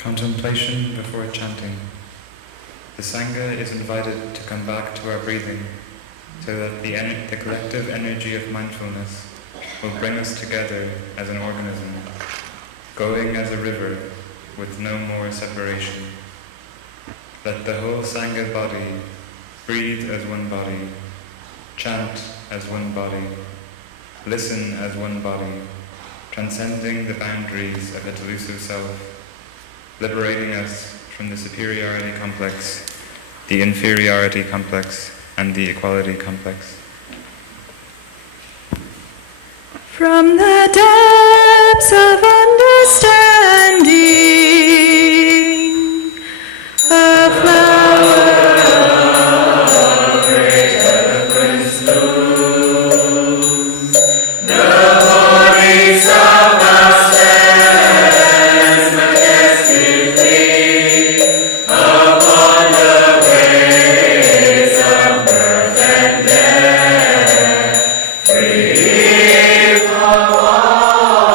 Contemplation before chanting. The Sangha is invited to come back to our breathing so that the collective energy of mindfulness will bring us together as an organism, going as a river with no more separation. Let the whole Sangha body breathe as one body, chant as one body, listen as one body, transcending the boundaries of a delusive self, liberating us from the superiority complex, the inferiority complex, and the equality complex. From the depths of understanding, a flower of great eloquence blooms. The voice of the stands majestically upon the waves of birth and death, free from all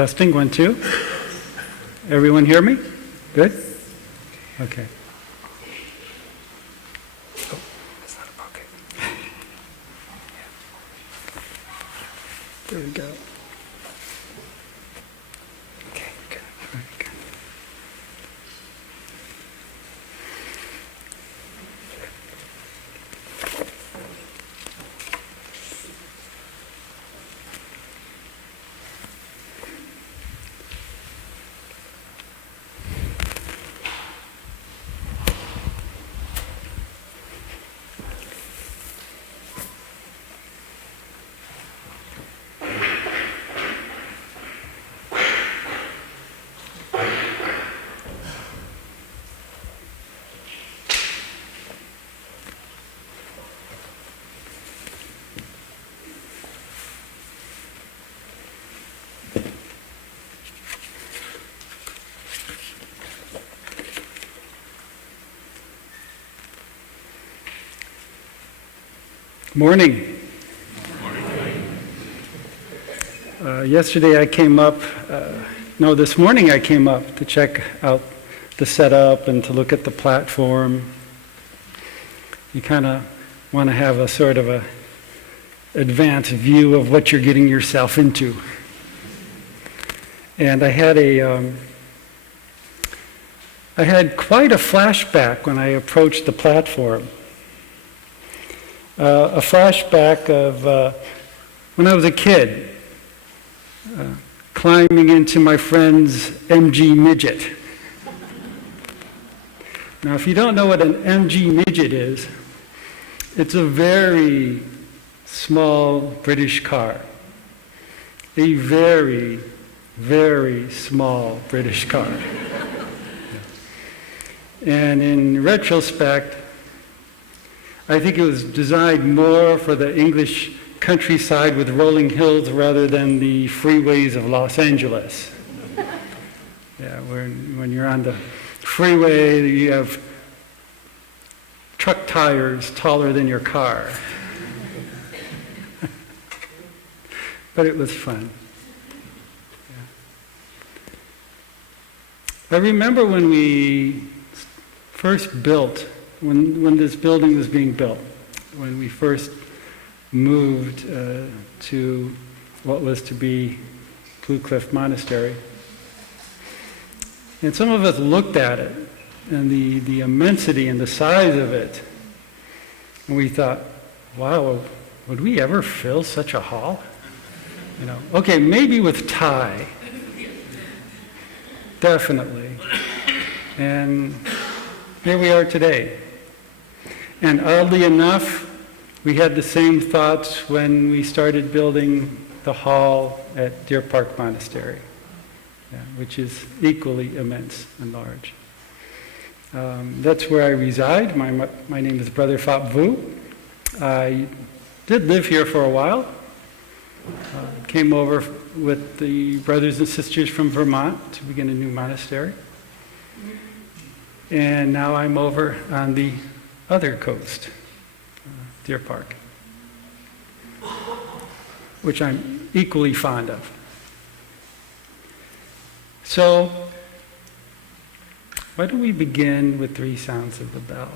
Testing, 1, 2. Everyone hear me? Good? Okay. Oh, that's not a okay. There we go. Okay, good. Very good. Morning. Yesterday I came up, this morning I came up to check out the setup and to look at the platform. You kind of want to have a sort of a advanced view of what you're getting yourself into. And I had quite a flashback when I approached the platform. A flashback of when I was a kid, climbing into my friend's MG midget. Now, if you don't know what an MG midget is, it's a very small British car. A very, very small British car. And in retrospect, I think it was designed more for the English countryside with rolling hills rather than the freeways of Los Angeles. Yeah, when you're on the freeway, you have truck tires taller than your car. But it was fun. Yeah. I remember when we first built, when this building was being built, when we first moved to what was to be Blue Cliff Monastery. And some of us looked at it and the immensity and the size of it, and we thought, wow, would we ever fill such a hall? You know, okay, maybe with Thai, definitely. And here we are today. And oddly enough, we had the same thoughts when we started building the hall at Deer Park Monastery, which is equally immense and large. That's where I reside. My name is Brother Phap. I did live here for a while. Came over with the brothers and sisters from Vermont to begin a new monastery. And now I'm over on the other coast, Deer Park, which I'm equally fond of. So, why don't we begin with 3 sounds of the bell?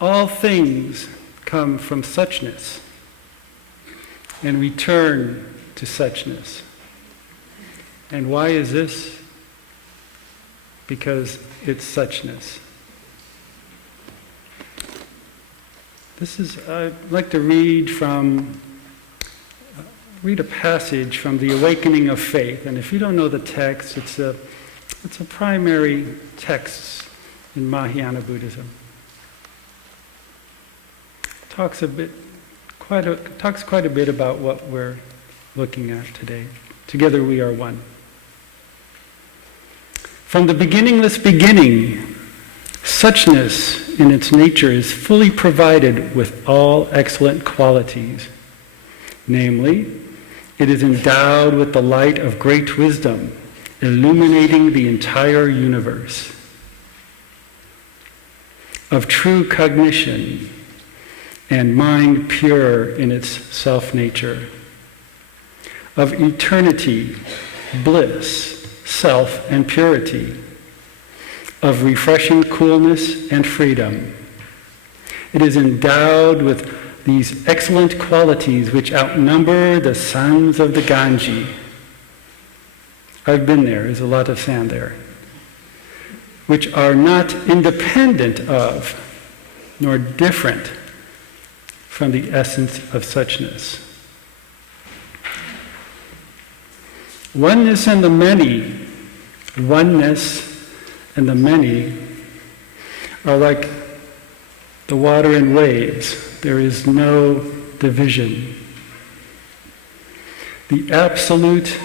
All things come from suchness and return to suchness. And why is this? Because it's suchness. I'd like to read a passage from The Awakening of Faith. And if you don't know the text, it's a primary text in Mahayana Buddhism. Talks quite a bit about what we're looking at today. Together we are one. From the beginningless beginning, suchness in its nature is fully provided with all excellent qualities. Namely, it is endowed with the light of great wisdom, illuminating the entire universe, of true cognition, and mind pure in its self-nature, of eternity, bliss, self, and purity, of refreshing coolness and freedom. It is endowed with these excellent qualities which outnumber the sons of the Ganges. I've been there, there's a lot of sand there. Which are not independent of, nor different from the essence of suchness. Oneness and the many are like the water and waves. There is no division. The absolute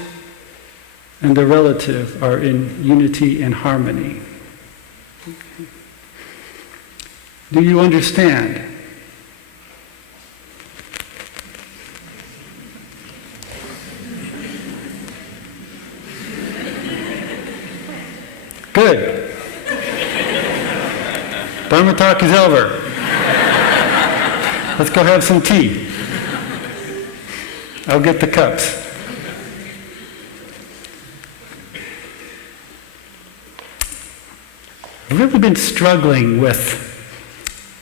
and the relative are in unity and harmony. Do you understand? Good. Dharma talk is over. Let's go have some tea. I'll get the cups. I've really been struggling with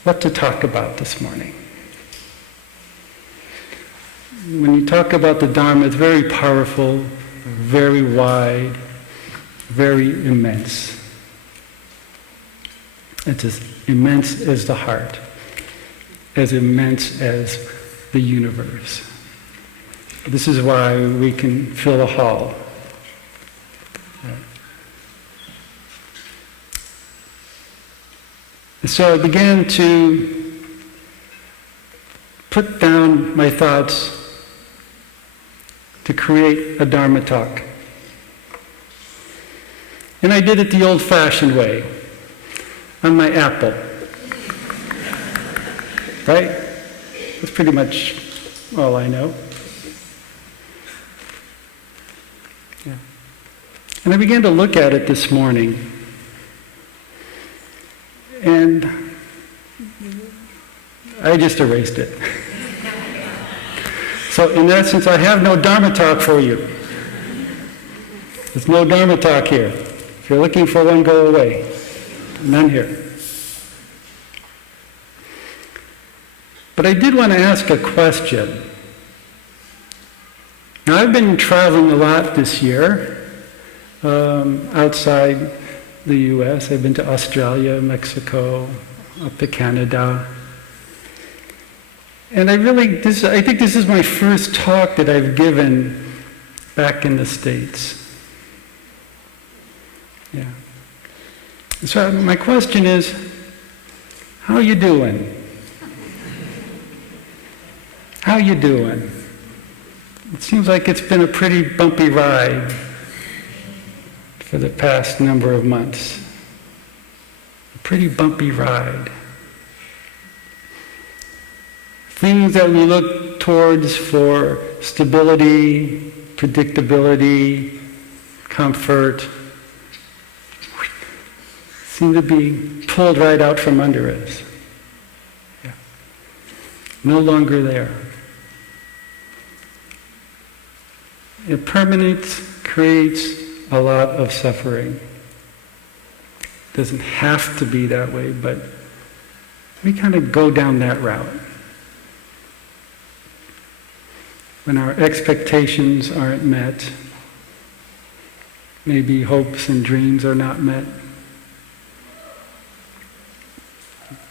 what to talk about this morning. When you talk about the Dharma, it's very powerful, very wide, very immense. It's as immense as the heart, as immense as the universe. This is why we can fill a hall. So I began to put down my thoughts to create a Dharma talk. And I did it the old-fashioned way, on my Apple. Right? That's pretty much all I know. Yeah. And I began to look at it this morning. And I just erased it. So in essence, I have no Dharma talk for you. There's no Dharma talk here. If you're looking for one, go away. None here. But I did want to ask a question. Now, I've been traveling a lot this year, outside the U.S. I've been to Australia, Mexico, up to Canada. And I think this is my first talk that I've given back in the States. Yeah. So my question is, how you doing? How you doing? It seems like it's been a pretty bumpy ride for the past number of months. A pretty bumpy ride. Things that we look towards for stability, predictability, comfort, seem to be pulled right out from under us. Yeah. No longer there. Impermanence creates a lot of suffering. Doesn't have to be that way, but we kind of go down that route. When our expectations aren't met, maybe hopes and dreams are not met.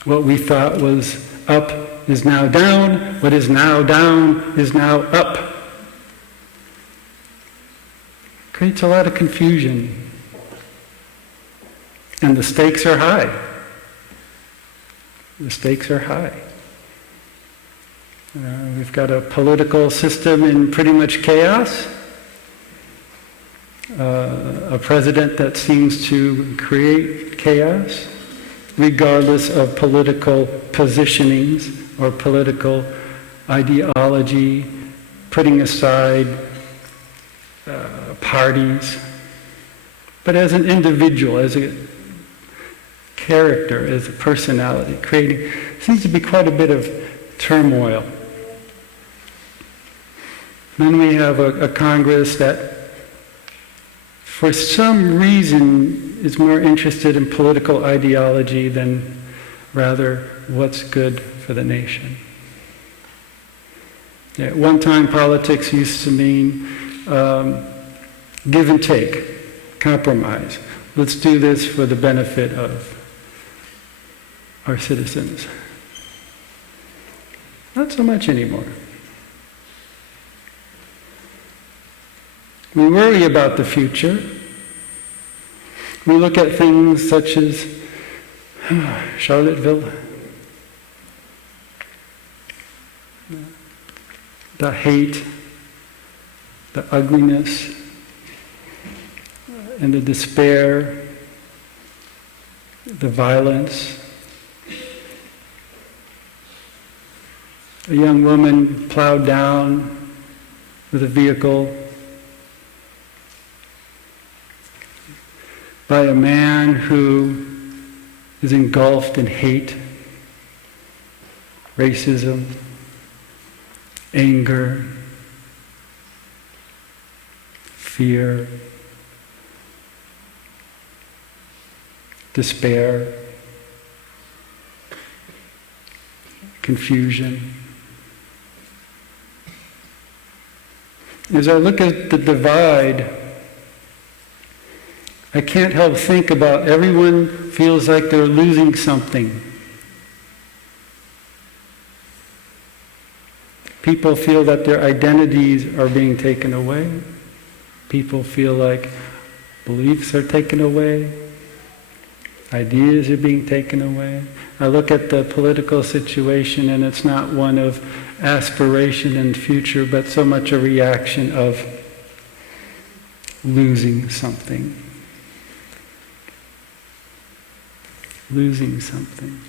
What we thought was up is now down. What is now down is now up. Creates a lot of confusion. And the stakes are high. The stakes are high. We've got a political system in pretty much chaos. A president that seems to create chaos, regardless of political positionings or political ideology, putting aside parties. But as an individual, as a character, as a personality, creating, seems to be quite a bit of turmoil. Then we have a Congress that, for some reason, is more interested in political ideology than rather what's good for the nation. At one time, politics used to mean give and take, compromise. Let's do this for the benefit of our citizens. Not so much anymore. We worry about the future. We look at things such as Charlottesville, the hate, the ugliness, and the despair, the violence. A young woman plowed down with a vehicle by a man who is engulfed in hate, racism, anger, fear, despair, confusion. As I look at the divide, I can't help think about everyone feels like they're losing something. People feel that their identities are being taken away. People feel like beliefs are taken away. Ideas are being taken away. I look at the political situation and it's not one of aspiration and future, but so much a reaction of losing something. Losing something.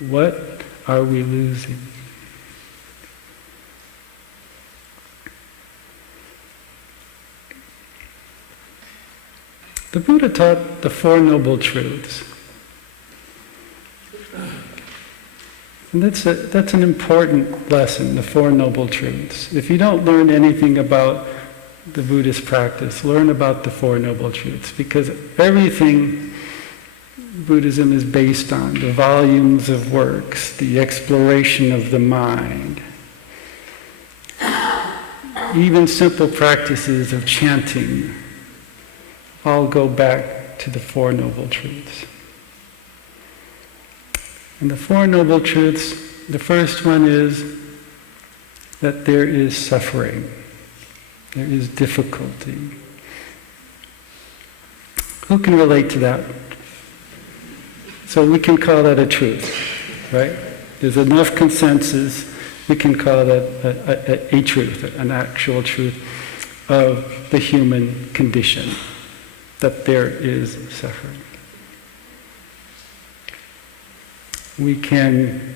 What are we losing? The Buddha taught the Four Noble Truths. And that's an important lesson, the Four Noble Truths. If you don't learn anything about the Buddhist practice, learn about the Four Noble Truths, because everything Buddhism is based on, the volumes of works, the exploration of the mind, even simple practices of chanting, all go back to the Four Noble Truths. And the Four Noble Truths, the first one is that there is suffering, there is difficulty. Who can relate to that? So we can call that a truth, right? There's enough consensus, we can call that a truth, an actual truth of the human condition, that there is suffering. We can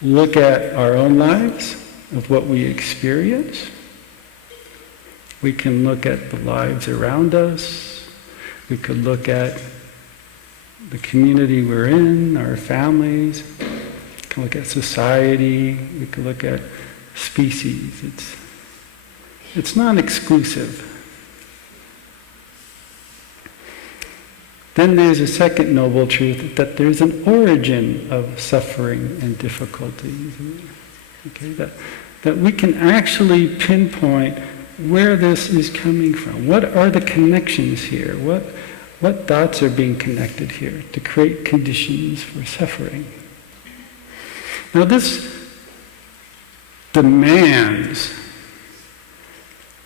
look at our own lives, of what we experience. We can look at the lives around us. We could look at the community we're in, our families. We can look at society. We can look at species. It's non-exclusive. Then there's a second noble truth, that there's an origin of suffering and difficulties. Okay, that we can actually pinpoint where this is coming from. What are the connections here? What dots are being connected here to create conditions for suffering? Now this demands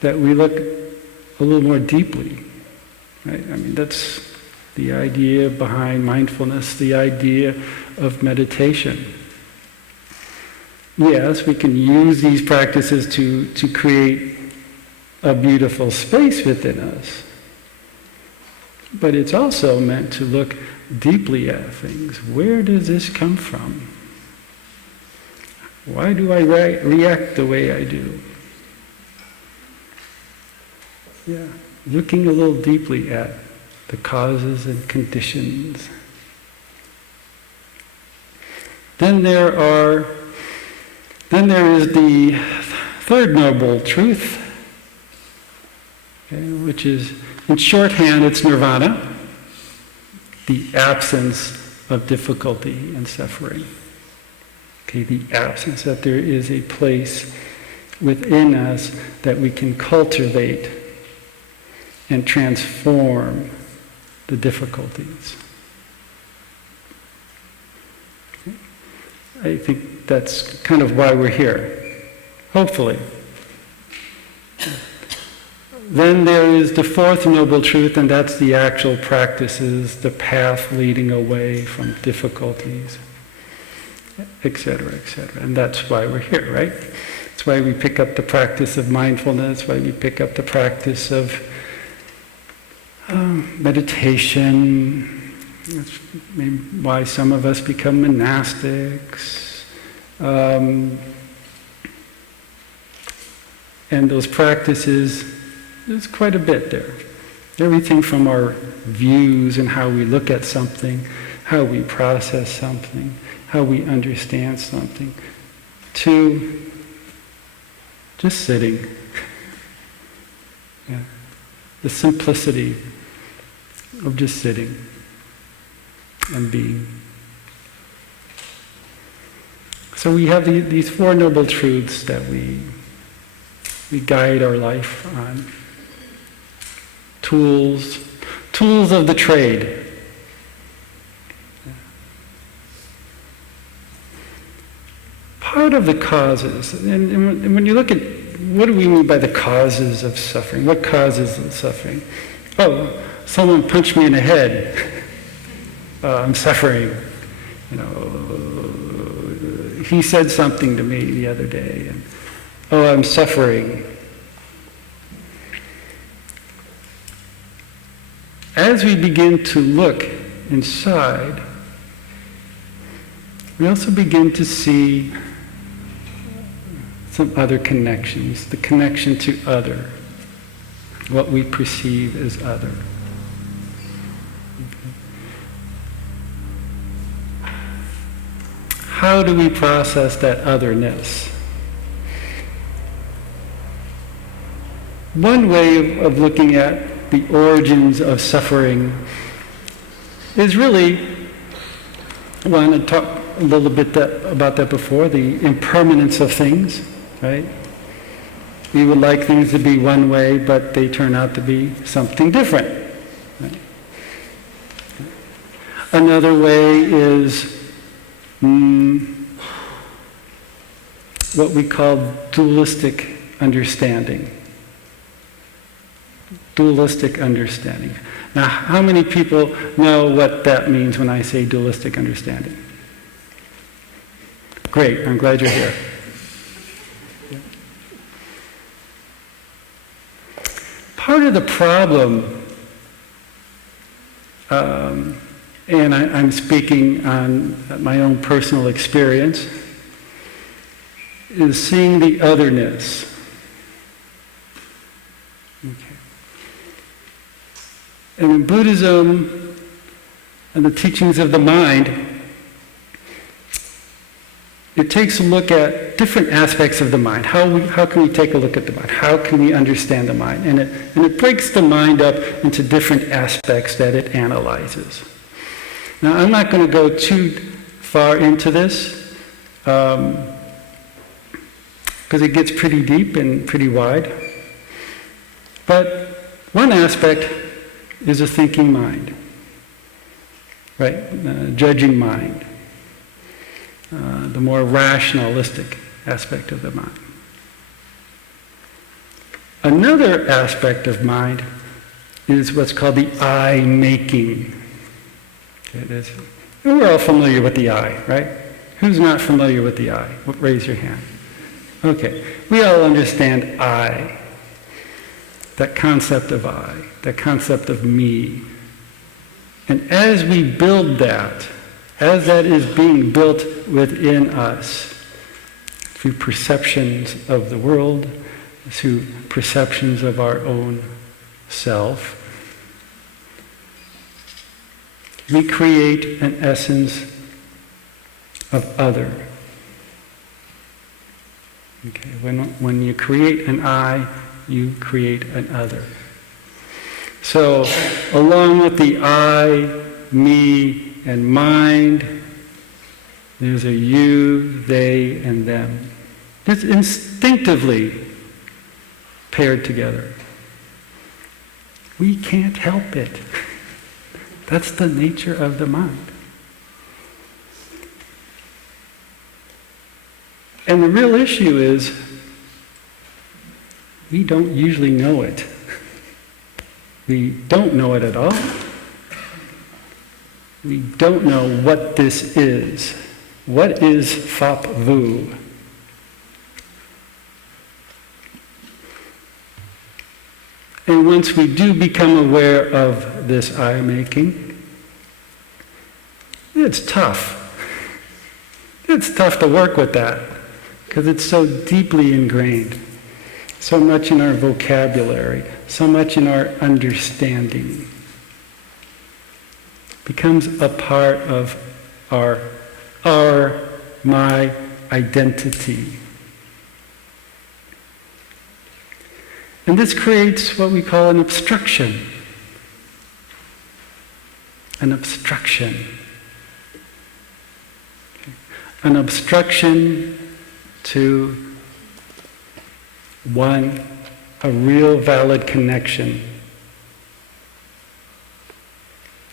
that we look a little more deeply, right? I mean, that's the idea behind mindfulness, the idea of meditation. Yes, we can use these practices to create a beautiful space within us. But it's also meant to look deeply at things. Where does this come from? Why do I react the way I do? Yeah, looking a little deeply at the causes and conditions. Then there is the third noble truth, okay, which is, in shorthand, it's nirvana, the absence of difficulty and suffering. Okay, the absence, that there is a place within us that we can cultivate and transform the difficulties. Okay. I think that's kind of why we're here, hopefully. Then there is the fourth noble truth, and that's the actual practices, the path leading away from difficulties, etc., etc. And that's why we're here, right? That's why we pick up the practice of mindfulness, why we pick up the practice of meditation. That's maybe why some of us become monastics. And those practices, there's quite a bit there. Everything from our views and how we look at something, how we process something, how we understand something, to just sitting. Yeah. The simplicity of just sitting and being. So we have these four noble truths that we guide our life on. Tools of the trade. Part of the causes, and when you look at what do we mean by the causes of suffering? What causes the suffering? Oh, someone punched me in the head. I'm suffering. You know, he said something to me the other day, and oh, I'm suffering. As we begin to look inside, we also begin to see some other connections, the connection to other, what we perceive as other. Okay. How do we process that otherness? One way of looking at the origins of suffering is really, I want to talk a little bit about that before, the impermanence of things, right? We would like things to be one way, but they turn out to be something different. Right? Another way is what we call dualistic understanding. Dualistic understanding. Now, how many people know what that means when I say dualistic understanding? Great, I'm glad you're here. Part of the problem, and I'm speaking on my own personal experience, is seeing the otherness. Okay. And in Buddhism and the teachings of the mind, it takes a look at different aspects of the mind. How can we take a look at the mind? How can we understand the mind? And it breaks the mind up into different aspects that it analyzes. Now, I'm not going to go too far into this, because it gets pretty deep and pretty wide. But one aspect is a thinking mind, right? Judging mind. The more rationalistic aspect of the mind. Another aspect of mind is what's called the I-making. We're all familiar with the I, right? Who's not familiar with the I? Raise your hand. Okay, we all understand I. That concept of I, that concept of me. And as we build that, as that is being built within us, through perceptions of the world, through perceptions of our own self, we create an essence of other. Okay, when you create an I, you create an other. So, along with the I, me, and mind, there's a you, they, and them. It's instinctively paired together. We can't help it. That's the nature of the mind. And the real issue is, we don't usually know it. We don't know it at all. We don't know what this is. What is Phap Vu? And once we do become aware of this I-making, it's tough. It's tough to work with that because it's so deeply ingrained. So much in our vocabulary, so much in our understanding. Becomes a part of my identity. And this creates what we call an obstruction. An obstruction. An obstruction to a real valid connection.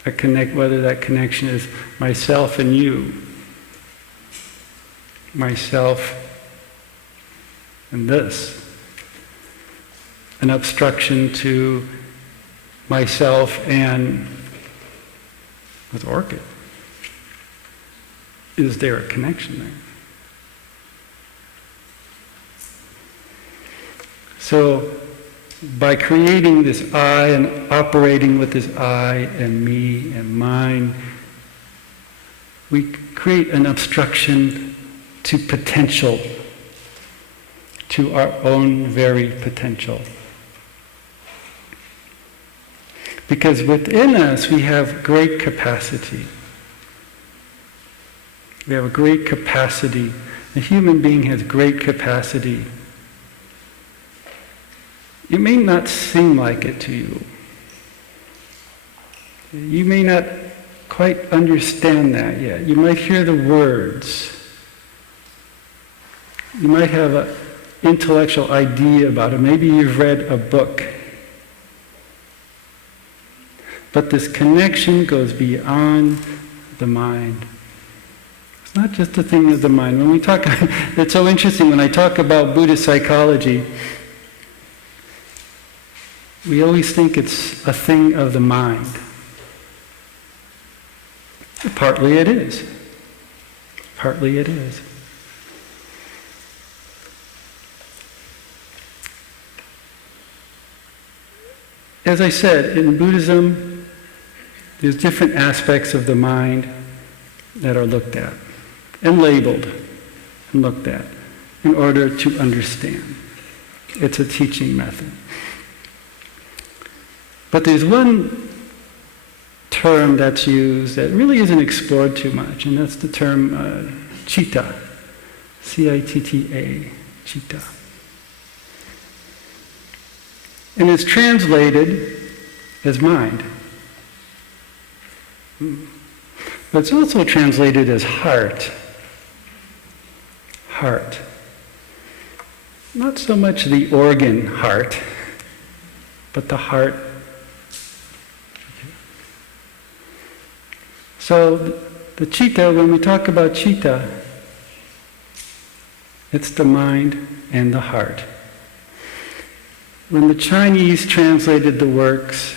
Whether that connection is myself and you, myself and this, an obstruction to myself and with Orchid. Is there a connection there? So, by creating this I and operating with this I and me and mine, we create an obstruction to potential, to our own very potential. Because within us we have great capacity. We have a great capacity. A human being has great capacity. It may not seem like it to you. You may not quite understand that yet. You might hear the words. You might have an intellectual idea about it. Maybe you've read a book. But this connection goes beyond the mind. It's not just a thing of the mind. When we talk, it's so interesting, when I talk about Buddhist psychology, we always think it's a thing of the mind. Partly it is. Partly it is. As I said, in Buddhism, there's different aspects of the mind that are looked at and labeled and looked at in order to understand. It's a teaching method. But there's one term that's used that really isn't explored too much, and that's the term citta, C-I-T-T-A, citta. And it's translated as mind. But it's also translated as heart. Heart. Not so much the organ heart, but the heart. So the citta, when we talk about citta, it's the mind and the heart. When the Chinese translated the works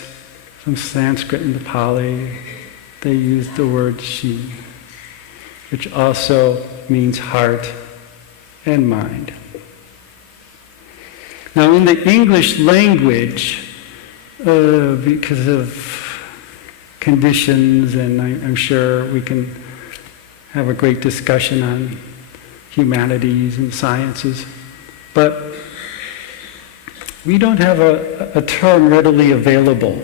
from Sanskrit into Pali, they used the word qi, which also means heart and mind. Now in the English language, because of conditions, and I'm sure we can have a great discussion on humanities and sciences, but we don't have a term readily available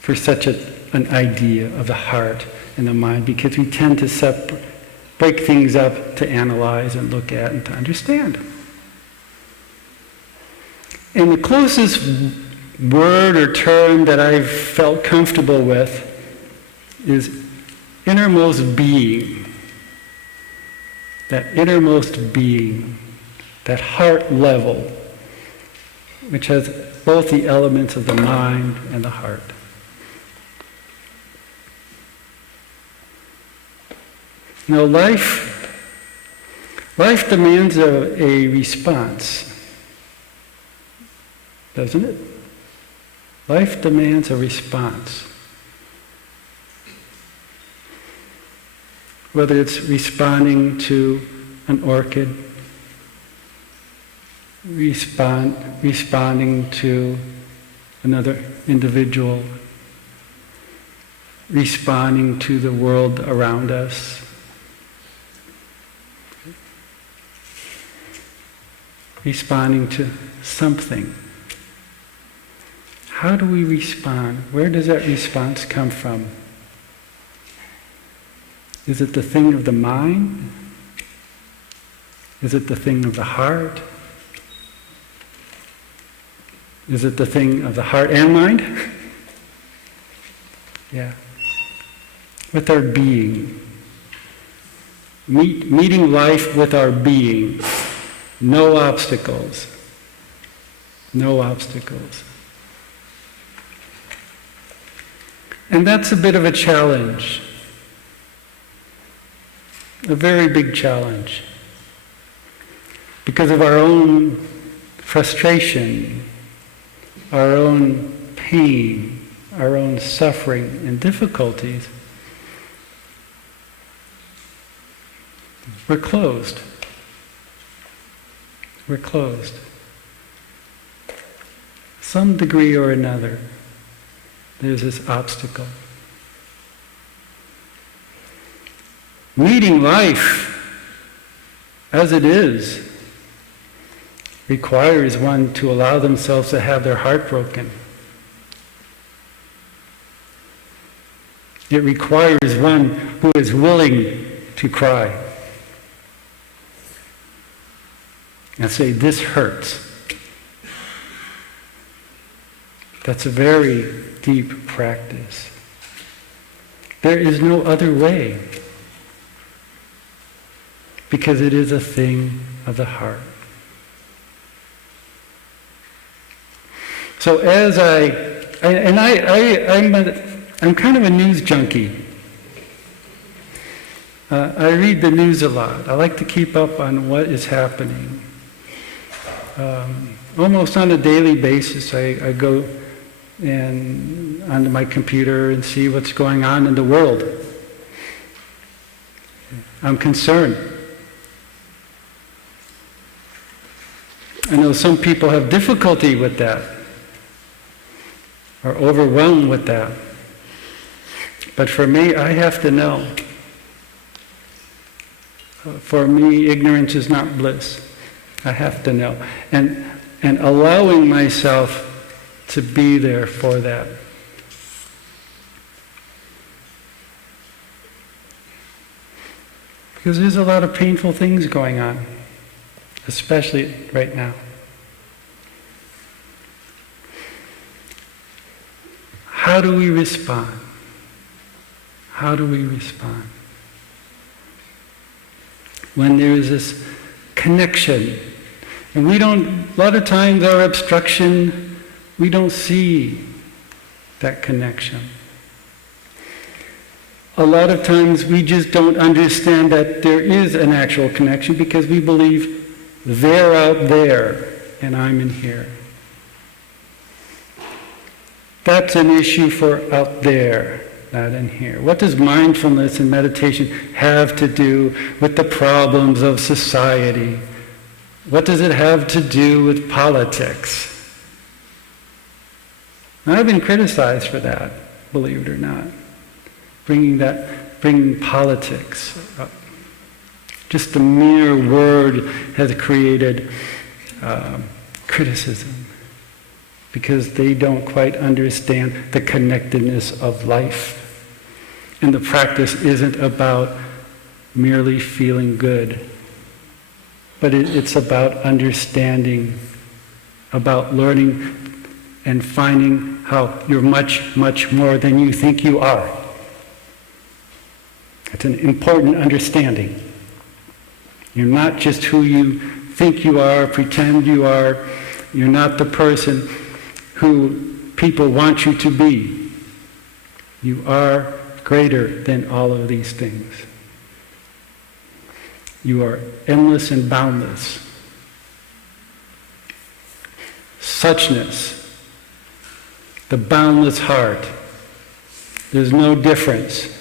for such an idea of the heart and the mind, because we tend to break things up to analyze and look at and to understand. And the closest word or term that I've felt comfortable with is innermost being. That innermost being, that heart level, which has both the elements of the mind and the heart. Now life demands a response, doesn't it? Life demands a response. Whether it's responding to an orchid, responding to another individual, responding to the world around us. Responding to something. How do we respond? Where does that response come from? Is it the thing of the mind? Is it the thing of the heart? Is it the thing of the heart and mind? Yeah. With our being. Meeting life with our being. No obstacles. No obstacles. And that's a bit of a challenge. A very big challenge. Because of our own frustration, our own pain, our own suffering and difficulties, we're closed. We're closed. Some degree or another, there's this obstacle. Meeting life as it is requires one to allow themselves to have their heart broken. It requires one who is willing to cry and say, "This hurts." That's a very deep practice. There is no other way, because it is a thing of the heart. So as I'm kind of a news junkie. I read the news a lot. I like to keep up on what is happening. Almost on a daily basis, I go onto my computer and see what's going on in the world. I'm concerned. I know some people have difficulty with that, are overwhelmed with that. But for me, I have to know. For me, ignorance is not bliss. I have to know. And allowing myself to be there for that. Because there's a lot of painful things going on, especially right now. How do we respond? How do we respond? When there is this connection, and we don't, a lot of times our obstruction, we don't see that connection. A lot of times we just don't understand that there is an actual connection because we believe they're out there and I'm in here. That's an issue for out there, not in here. What does mindfulness and meditation have to do with the problems of society? What does it have to do with politics? And I've been criticized for that, believe it or not. Bringing politics up. Just the mere word has created criticism because they don't quite understand the connectedness of life. And the practice isn't about merely feeling good, but it's about understanding, about learning and finding how you're much, much more than you think you are. It's an important understanding. You're not just who you think you are, pretend you are. You're not the person who people want you to be. You are greater than all of these things. You are endless and boundless. Suchness, the boundless heart. There's no difference.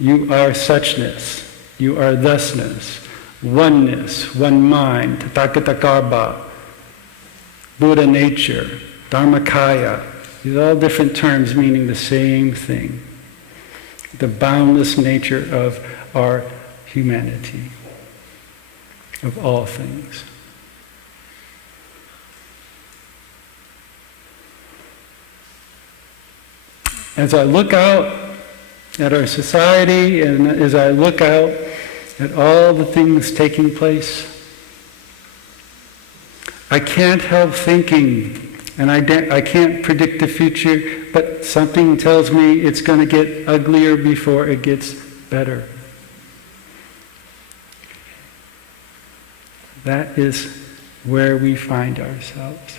You are suchness. You are thusness. Oneness, one mind, Tathagatakarbha, Buddha nature, Dharmakaya. These are all different terms meaning the same thing. The boundless nature of our humanity, of all things. As I look out at our society and as I look out at all the things taking place, I can't help thinking, and I can't predict the future, but something tells me it's going to get uglier before it gets better. That is where we find ourselves.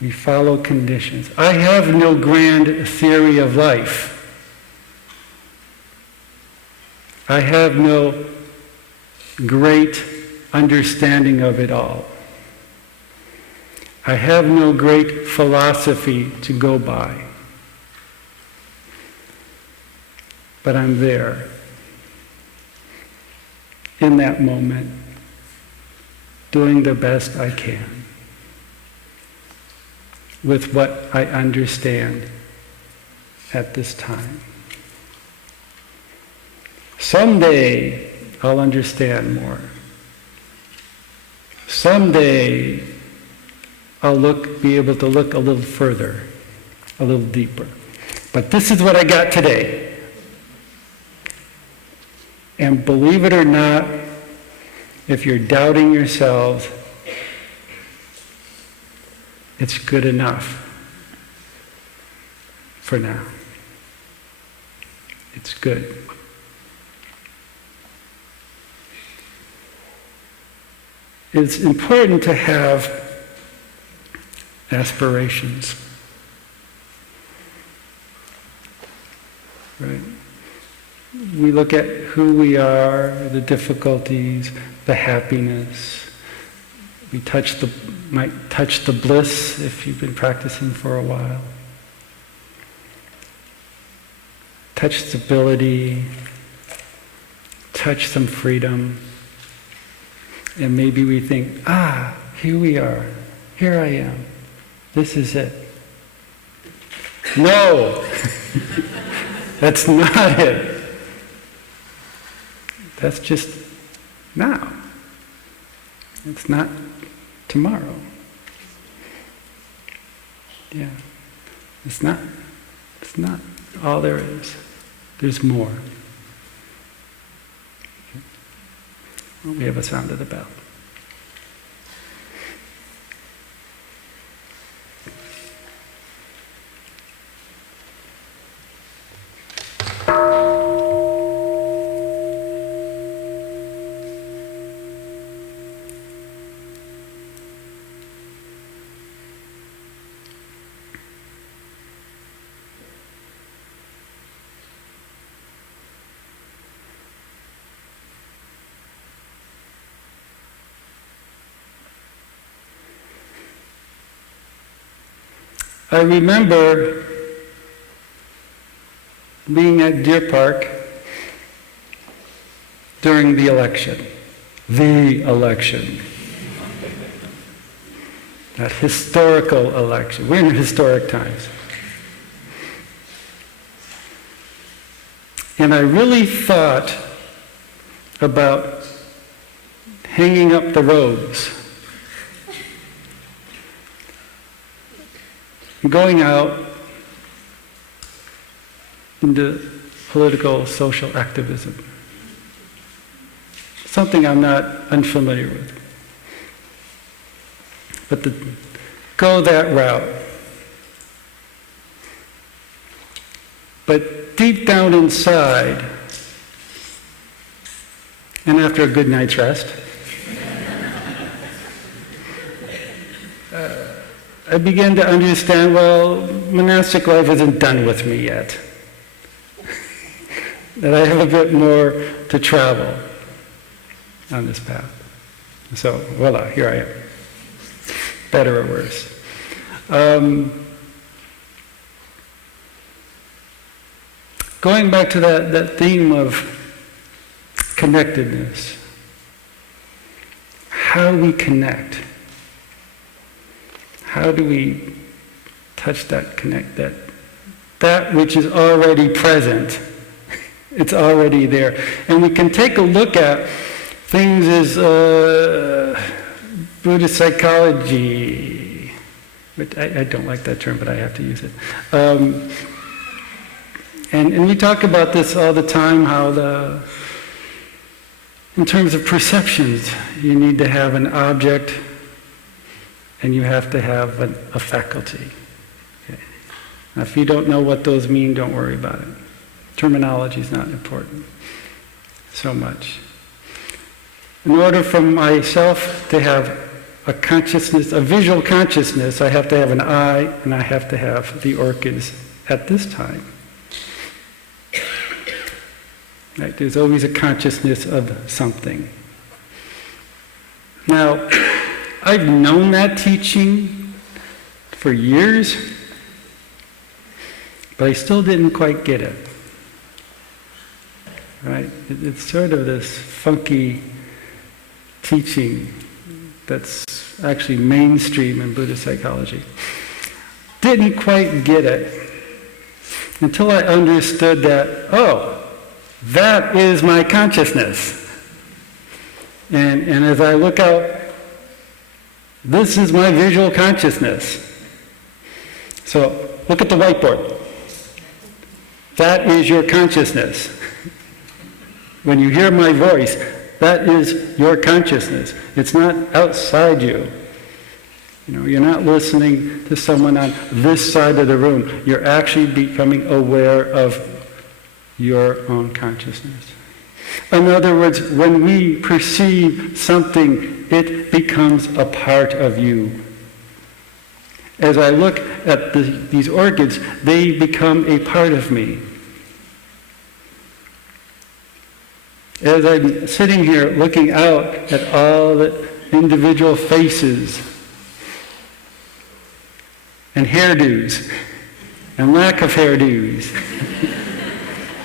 We follow conditions. I have no grand theory of life. I have no great understanding of it all. I have no great philosophy to go by. But I'm there, in that moment, doing the best I can with what I understand at this time. Someday I'll understand more. Someday I'll be able to look a little further, a little deeper. But this is what I got today. And believe it or not, if you're doubting yourselves, it's good enough for now. It's good. It's important to have aspirations. Right? We look at who we are, the difficulties, the happiness. We might touch the bliss if you've been practicing for a while. Touch stability, touch some freedom. And maybe we think, here we are, here I am, this is it. No, that's not it. That's just now. It's not tomorrow. Yeah, it's not all there is. There's more. Well, we have a sound of the bell. I remember being at Deer Park during the election. The election. That historical election. We're in historic times. And I really thought about hanging up the robes. Going out into political, social activism. Something I'm not unfamiliar with. But to go that route. But deep down inside, and after a good night's rest, I began to understand, well, monastic life isn't done with me yet. That I have a bit more to travel on this path. So, voila, here I am. Better or worse. Going back to that theme of connectedness. How we connect. How do we touch that, connect that which is already present? It's already there. And we can take a look at things as Buddhist psychology. But I don't like that term, but I have to use it. And we talk about this all the time, how in terms of perceptions, you need to have an object and you have to have a faculty. Okay. Now, if you don't know what those mean, don't worry about it. Terminology is not important so much. In order for myself to have a consciousness, a visual consciousness, I have to have an eye and I have to have the orchids at this time. Right? There's always a consciousness of something. Now, I've known that teaching for years, but I still didn't quite get it. Right? It's sort of this funky teaching that's actually mainstream in Buddhist psychology. Didn't quite get it until I understood that, oh, that is my consciousness. And as I look out, this is my visual consciousness. So look at the whiteboard. That is your consciousness. When you hear my voice, that is your consciousness. It's not outside you. You know, you're not listening to someone on this side of the room. You're actually becoming aware of your own consciousness. In other words, when we perceive something, it becomes a part of you. As I look at these orchids, they become a part of me. As I'm sitting here looking out at all the individual faces and hairdos and lack of hairdos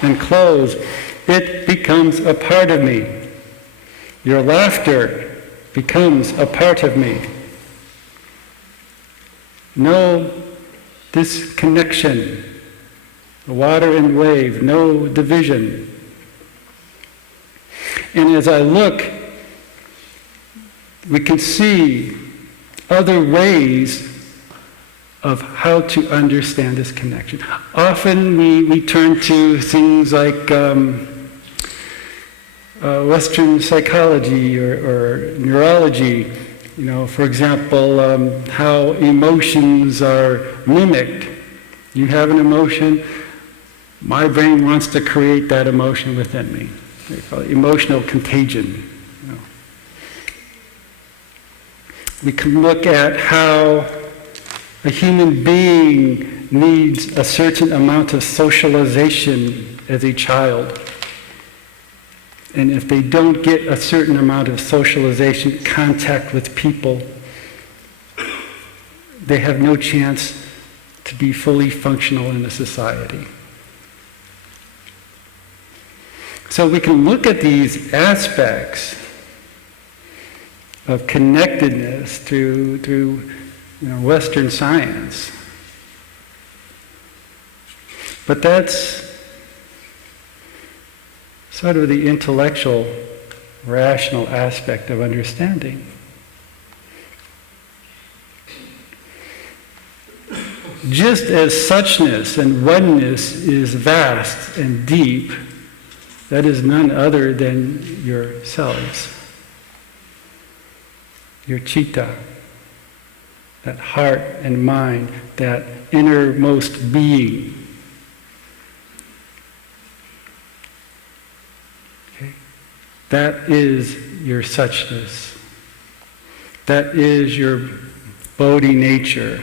and clothes, it becomes a part of me. Your laughter becomes a part of me. No disconnection, water and wave, no division. And as I look, we can see other ways of how to understand this connection. Often we turn to things like Western psychology or neurology. You know, for example, how emotions are mimicked. You have an emotion, my brain wants to create that emotion within me. They call it emotional contagion. You know. We can look at how a human being needs a certain amount of socialization as a child. And if they don't get a certain amount of socialization, contact with people, they have no chance to be fully functional in a society. So we can look at these aspects of connectedness through Western science. But that's sort of the intellectual, rational aspect of understanding. Just as suchness and oneness is vast and deep, that is none other than yourselves, your citta, that heart and mind, that innermost being. Okay? That is your suchness. That is your Bodhi nature,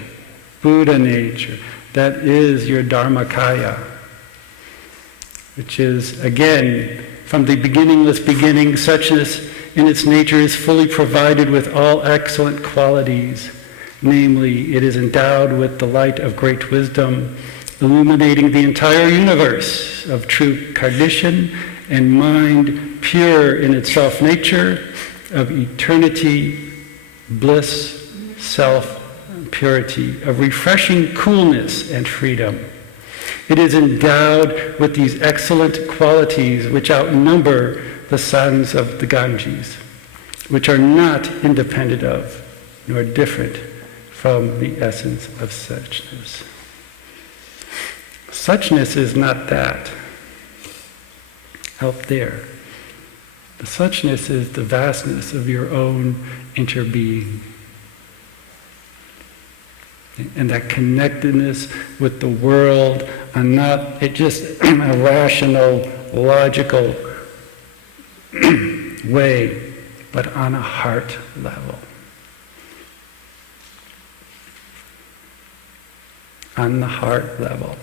Buddha nature. That is your Dharmakaya, which is, again, from the beginningless beginning, suchness in its nature is fully provided with all excellent qualities. Namely, it is endowed with the light of great wisdom, illuminating the entire universe of true cognition and mind, pure in its self-nature, of eternity, bliss, self-purity, of refreshing coolness and freedom. It is endowed with these excellent qualities which outnumber the sons of the Ganges, which are not independent of, nor different from the essence of suchness. Suchness is not that out there. The suchness is the vastness of your own interbeing. And that connectedness with the world on not just a rational, logical way, but on a heart level. On the heart level.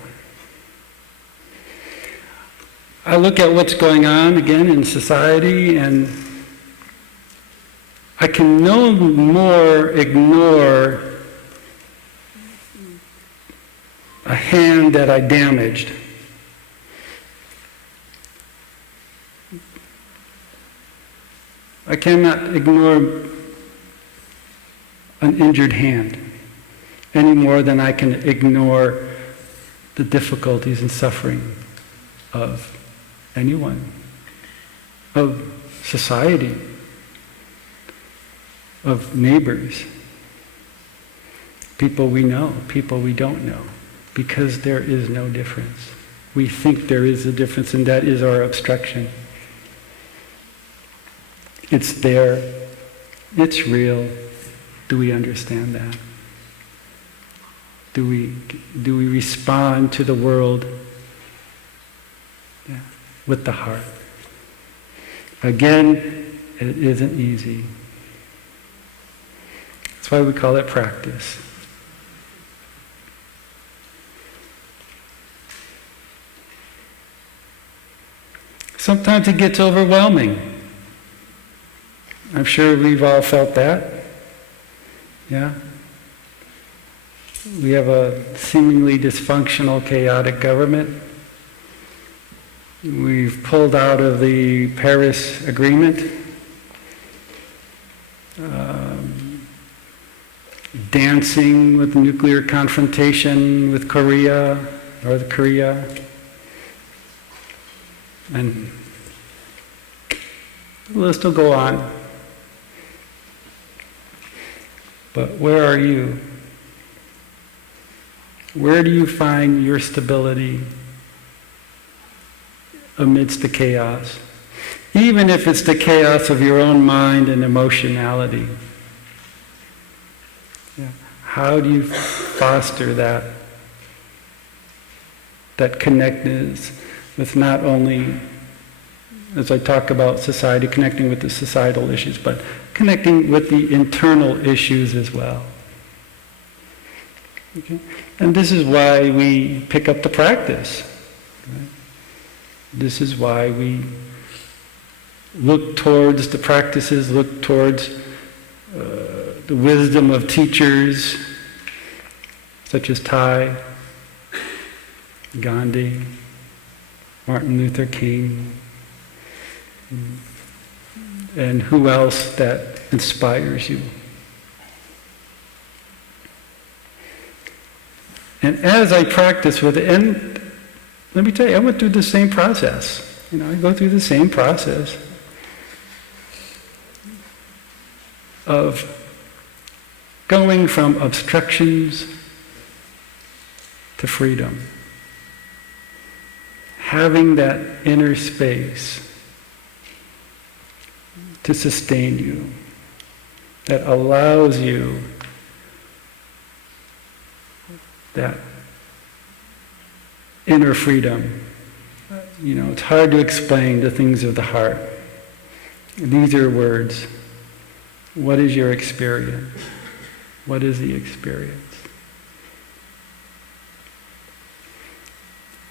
I look at what's going on again in society, and I can no more ignore a hand that I damaged. I cannot ignore an injured hand any more than I can ignore the difficulties and suffering of anyone, of society, of neighbors, people we know, people we don't know, because there is no difference. We think there is a difference, and that is our obstruction. It's there. It's real. Do we understand that? Do we respond to the world with the heart? Again, it isn't easy. That's why we call it practice. Sometimes it gets overwhelming. I'm sure we've all felt that. Yeah? We have a seemingly dysfunctional, chaotic government. We've pulled out of the Paris Agreement. Dancing with nuclear confrontation with Korea, North Korea. And the list will go on. But where are you? Where do you find your stability amidst the chaos? Even if it's the chaos of your own mind and emotionality. Yeah. How do you foster that connectedness with not only, as I talk about society, connecting with the societal issues, but connecting with the internal issues as well. Okay? And this is why we pick up the practice. Right? This is why we look towards the practices, look towards the wisdom of teachers such as Thai, Gandhi, Martin Luther King, and who else that inspires you. And as I practice with it, and let me tell you, I went through the same process. I go through the same process of going from obstructions to freedom. Having that inner space to sustain you, that allows you that inner freedom. It's hard to explain the things of the heart. These are words. What is your experience? What is the experience?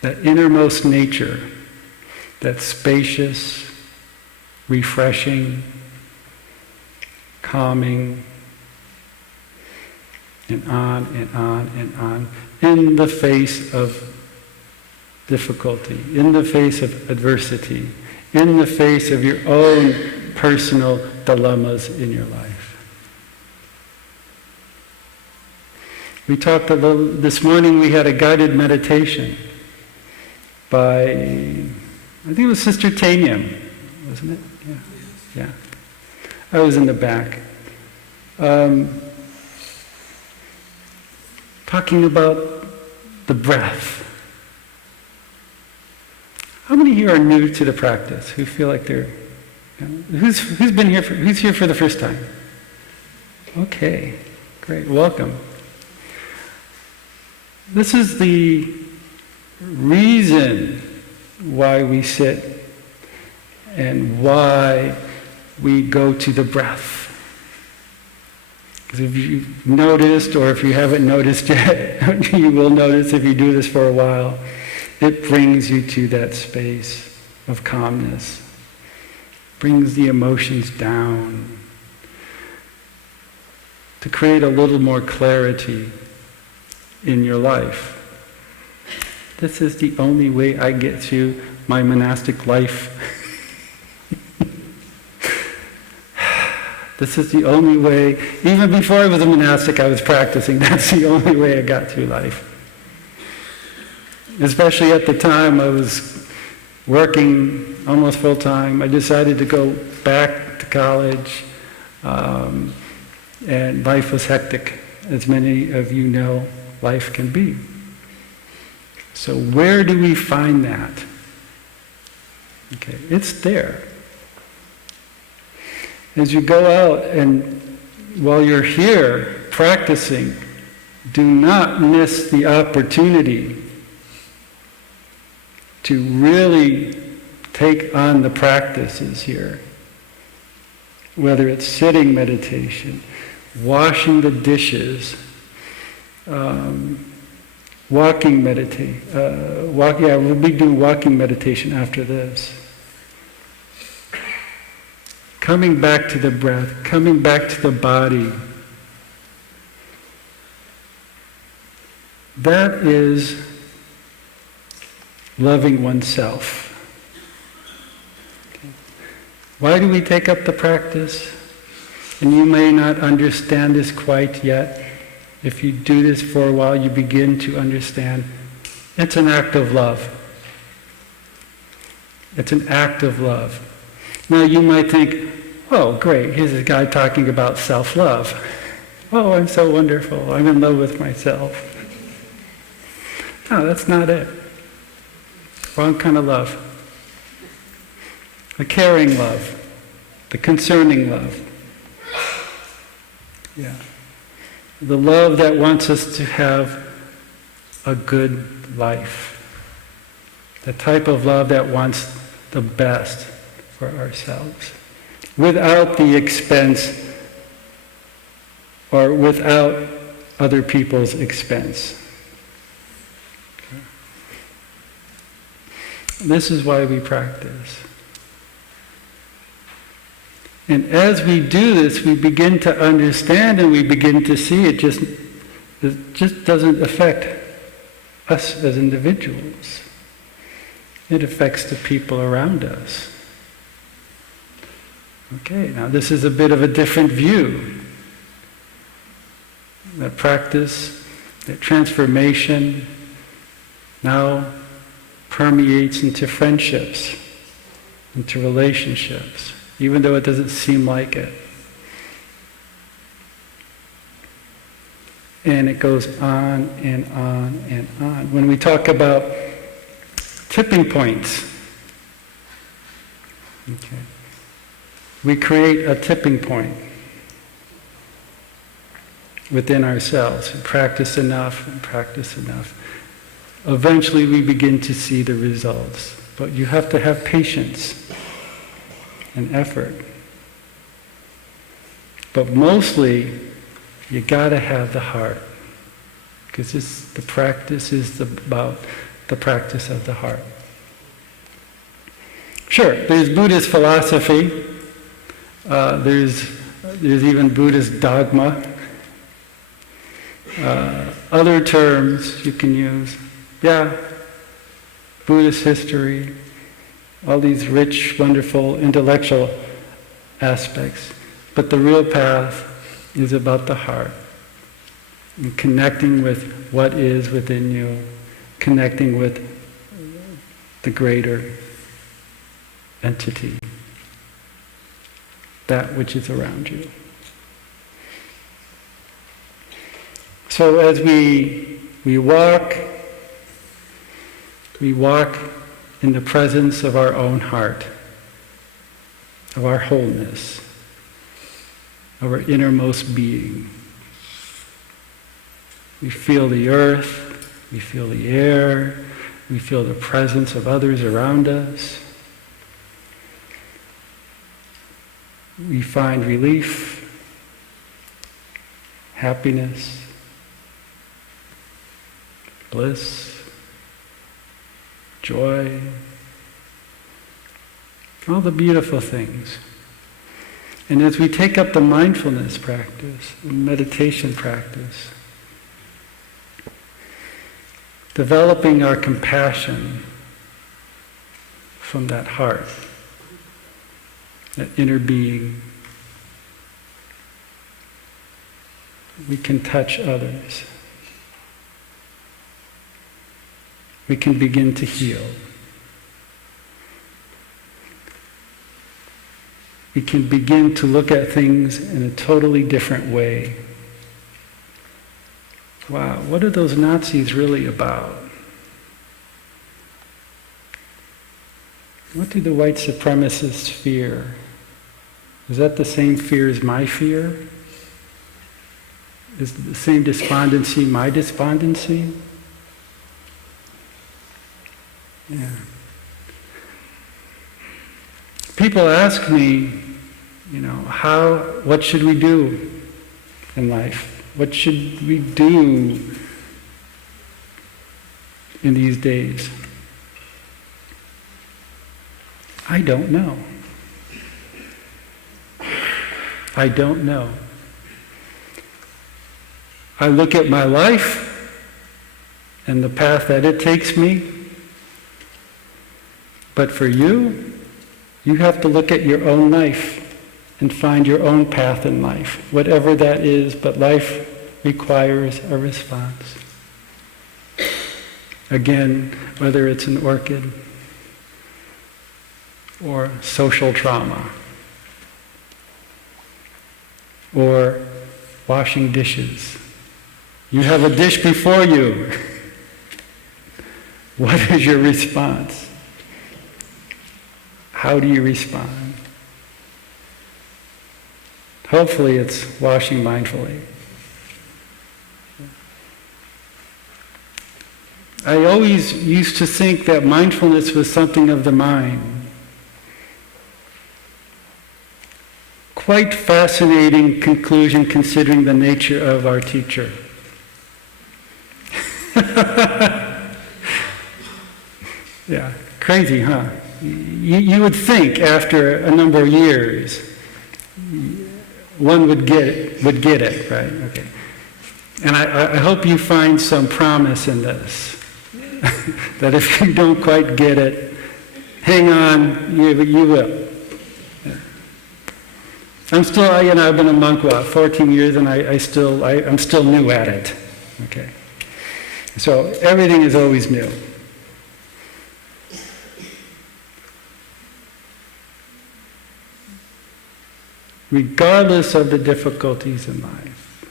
That innermost nature, that spacious, refreshing, calming, and on and on and on, in the face of difficulty, in the face of adversity, in the face of your own personal dilemmas in your life. We talked a little, this morning we had a guided meditation by, I think it was Sister Tanyam, wasn't it? Yeah. I was in the back. Talking about the breath. How many here are new to the practice? Who feel like they're, who's here for the first time? Okay, great, welcome. This is the reason why we sit and why we go to the breath. Because if you've noticed, or if you haven't noticed yet, you will notice if you do this for a while, it brings you to that space of calmness, brings the emotions down, to create a little more clarity in your life. This is the only way I get through my monastic life. This is the only way, even before I was a monastic, I was practicing. That's the only way I got through life. Especially at the time I was working almost full time. I decided to go back to college, and life was hectic, as many of you know life can be. So where do we find that? Okay, it's there. As you go out and while you're here practicing, do not miss the opportunity to really take on the practices here. Whether it's sitting meditation, washing the dishes, walking meditation. We'll be doing walking meditation after this. Coming back to the breath, coming back to the body. That is loving oneself. Why do we take up the practice? And you may not understand this quite yet. If you do this for a while, you begin to understand. It's an act of love. It's an act of love. Now you might think, oh great, here's a guy talking about self-love. Oh, I'm so wonderful. I'm in love with myself. No, that's not it. Wrong kind of love. The caring love. The concerning love. Yeah. The love that wants us to have a good life. The type of love that wants the best for ourselves. Without the expense or without other people's expense. This is why we practice. And as we do this, we begin to understand and we begin to see it just doesn't affect us as individuals. It affects the people around us. Okay, now this is a bit of a different view. That practice, that transformation now permeates into friendships, into relationships, even though it doesn't seem like it. And it goes on and on and on. When we talk about tipping points, okay, we create a tipping point within ourselves. We practice enough and practice enough. Eventually we begin to see the results. But you have to have patience and effort. But mostly, you gotta have the heart. Because the practice is about the practice of the heart. Sure, there's Buddhist philosophy. There's even Buddhist dogma. Other terms you can use. Yeah, Buddhist history, all these rich, wonderful, intellectual aspects. But the real path is about the heart. And connecting with what is within you, connecting with the greater entity, that which is around you. So as we walk in the presence of our own heart, of our wholeness, of our innermost being. We feel the earth, we feel the air, we feel the presence of others around us. We find relief, happiness, bliss, joy, all the beautiful things. And as we take up the mindfulness practice, the meditation practice, developing our compassion from that heart, that inner being, we can touch others. We can begin to heal. We can begin to look at things in a totally different way. Wow, what are those Nazis really about? What do the white supremacists fear? Is that the same fear as my fear? Is the same despondency my despondency? Yeah. People ask me, what should we do in life? What should we do in these days? I don't know. I don't know. I look at my life and the path that it takes me. But for you, you have to look at your own life and find your own path in life, whatever that is, but life requires a response. Again, whether it's an orchid or social trauma or washing dishes. You have a dish before you. What is your response? How do you respond? Hopefully it's washing mindfully. I always used to think that mindfulness was something of the mind. Quite fascinating conclusion considering the nature of our teacher. Yeah, crazy, huh? You would think after a number of years, one would get it, right? Okay. And I hope you find some promise in this. That if you don't quite get it, hang on, you will. Yeah. I'm still, I've been a monk, 14 years, and I'm still new at it. Okay. So everything is always new. Regardless of the difficulties in life,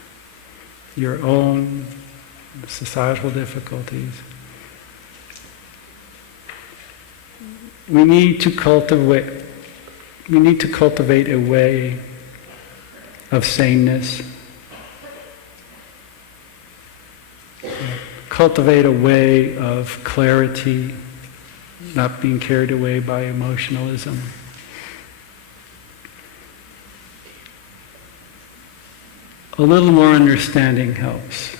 your own societal difficulties, we need to cultivate a way of saneness, cultivate a way of clarity, not being carried away by emotionalism. A little more understanding helps.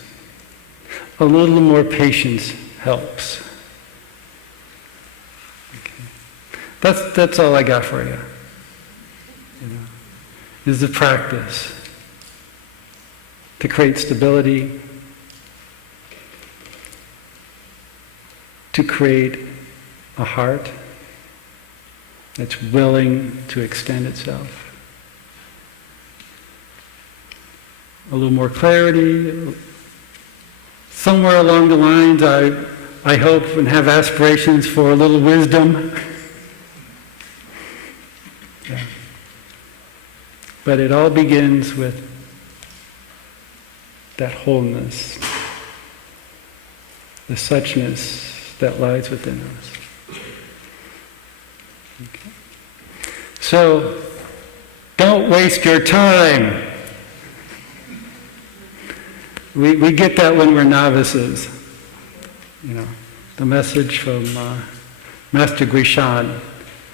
A little more patience helps. Okay. That's all I got for you. Is the practice to create stability, to create a heart that's willing to extend itself. A little more clarity. Somewhere along the lines, I hope and have aspirations for a little wisdom. Yeah. But it all begins with that wholeness, the suchness that lies within us. Okay. So, don't waste your time. We get that when we're novices. The message from Master Grishan.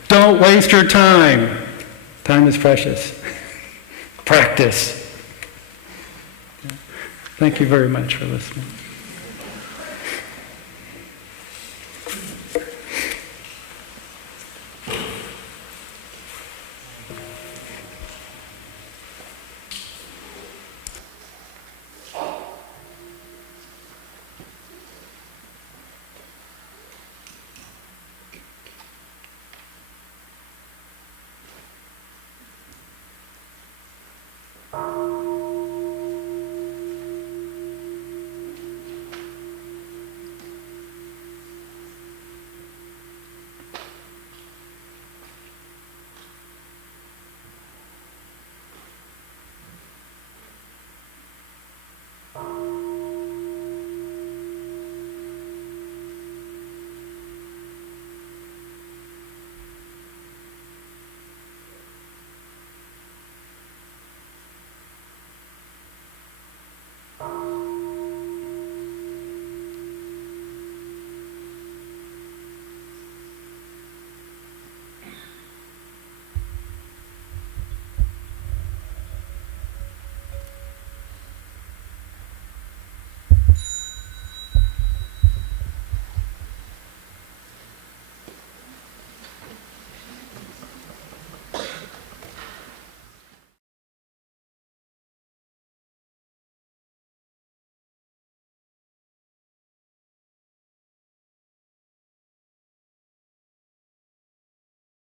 Don't waste your time. Time is precious. Practice. Thank you very much for listening.